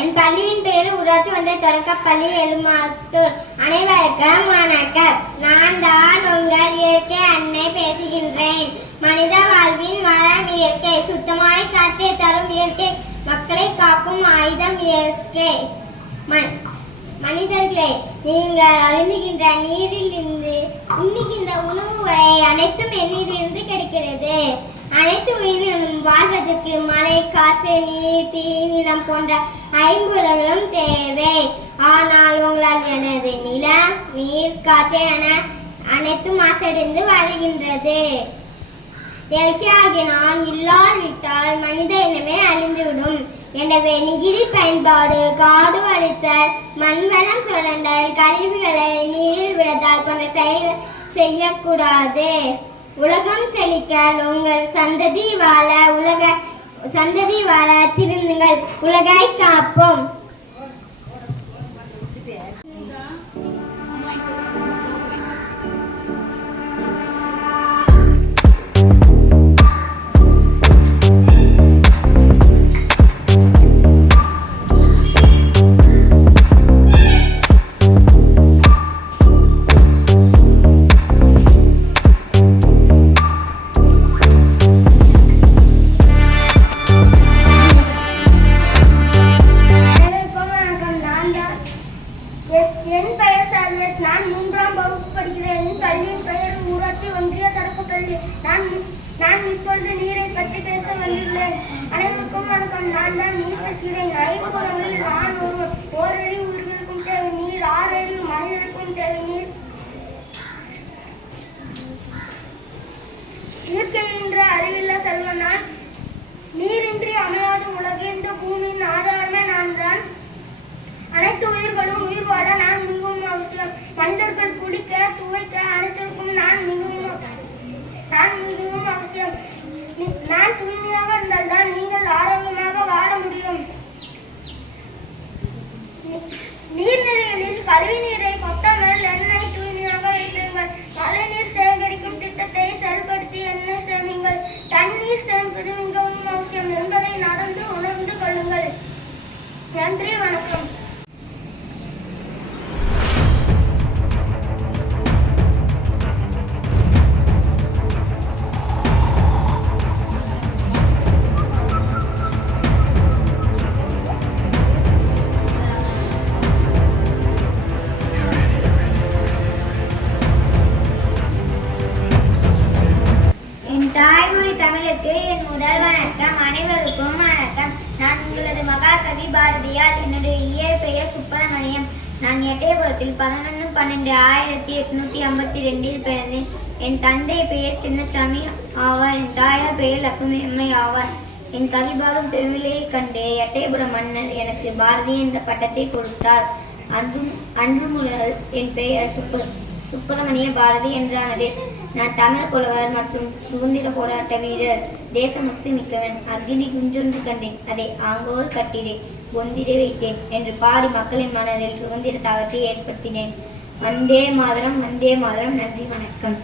என் பள்ளியின் பெயர் ஊராட்சி ஒன்றிய தொடக்கப்பள்ளி எலுமாத்தூர். அனைவருக்கும் வணக்கம். நான் தான் உங்கள் இயற்கை அன்னை பேசுகின்றேன். மனித வாழ்வின் வளம் இயற்கை. சுத்தமான காற்றை தரும் இயற்கை. மக்களை காக்கும் ஆயுதம் இயற்கை. மனிதர்களே, நீங்கள் அருந்துகின்ற நீரில் இருந்து உண்ணுகின்ற உணவு வரை அனைத்தும் எண்ணிலிருந்து கிடைக்கிறது. அனைத்து உயிரினும் வாழ்வதற்கு மழை, காற்று, நீர், தீ, நிலம் போன்ற ஐம்புலங்களும் தேவை. ஆனால் உங்களால் எனது நிலம், நீர், காற்று என அனைத்தும் மாசடைந்து வாழ்கின்றது. இயற்கையாகிய நான் இல்லாவிட்டால் மனித இனமே அழிந்துவிடும். எனவே நெகிழி பயன்பாடு, காடு அழித்தல், மண்வளம் சுரண்டல், கழிவுகளை நீரில் விடுதல் போன்ற செயல்கள் செய்யக்கூடாது. உலகம் செழிக்க உங்கள் சந்ததி வாழ திருந்துங்கள். உலகை காப்போம். என் பெயர் சர்வேஸ். நான் 3ஆம் வகுப்பு படிக்கிறேன். என் பள்ளியின் பெயர் ஊராட்சி ஒன்றிய தொடக்கப்பள்ளி. நான் இப்பொழுது நீரை பற்றி பேச வந்துள்ளேன். அனைவருக்கும் வணக்கம். நான் தான் நீர் பேசுகிறேன். ஐம்புலங்களில் நான் ஓரறிவு உயிர்களுக்கும் தேவை நீர், 6 அறிவு மனிதருக்கும் தேவை நீர். இயற்கை என்ற அறிவில்ல செல்வன் நான். நீரின்றி அமையாத உலகு. இந்த பூமியின் ஆதாரமே நான் தான். அனைத்து உயிர்களும் உயிர் வாழ நான் மிகவும் அவசியம். மனிதர்கள் குடிக்க, துவைக்க அனைத்திற்கும் நான் மிகவும் அவசியம். நான் தூய்மையாக இருந்தால் தான் நீங்கள் ஆரோக்கியமாக வாழ முடியும். நீர்நிலைகளில் கழிவு நீரை கொட்டாமல் எண்ணெய் தூய்மையாக வைத்திருங்கள். மழைநீர் சேகரிக்கும் திட்டத்தை செயல்படுத்தி எண்ணெய் சேமிங்கள். தண்ணீர் சேமிப்பது மிகவும் அவசியம் என்பதை நடந்து உணர்ந்து கொள்ளுங்கள். நன்றி, வணக்கம். தாய்மொழி தமிழுக்கு என் முதல் வணக்கம். அனைவருக்கும் வணக்கம். நான் உங்களது மகாகவி பாரதியார். என்னுடைய இயற்பெயர் சுப்பிரமணியம். நான் எட்டயபுரத்தில் 11/12/1852 பிறந்தேன். என் தந்தை பெயர் சின்னசாமி ஆவார். என் தாயார் பெயர் லட்சுமி அம்மை ஆவார். என் கவி பாடும் திருவிழையை கண்டு எட்டயபுரம் மன்னர் எனக்கு பாரதி என்ற பட்டத்தை கொடுத்தார். அன்று முதல் என் பெயர் சுப்பிரமணிய பாரதி என்றானது. நான் தமிழ் புலவர் மற்றும் சுதந்திர போராட்ட வீரர். தேசபக்தி மிக்கவன். அக்னி குஞ்சொன்று கண்டேன், அதை ஆங்கோர் கட்டிலே பொந்திரை வைத்தேன் என்று பாடி மக்களின் மனதில் சுதந்திர தாகத்தை ஏற்படுத்தினேன். வந்தே மாதரம், வந்தே மாதரம். நன்றி, வணக்கம்.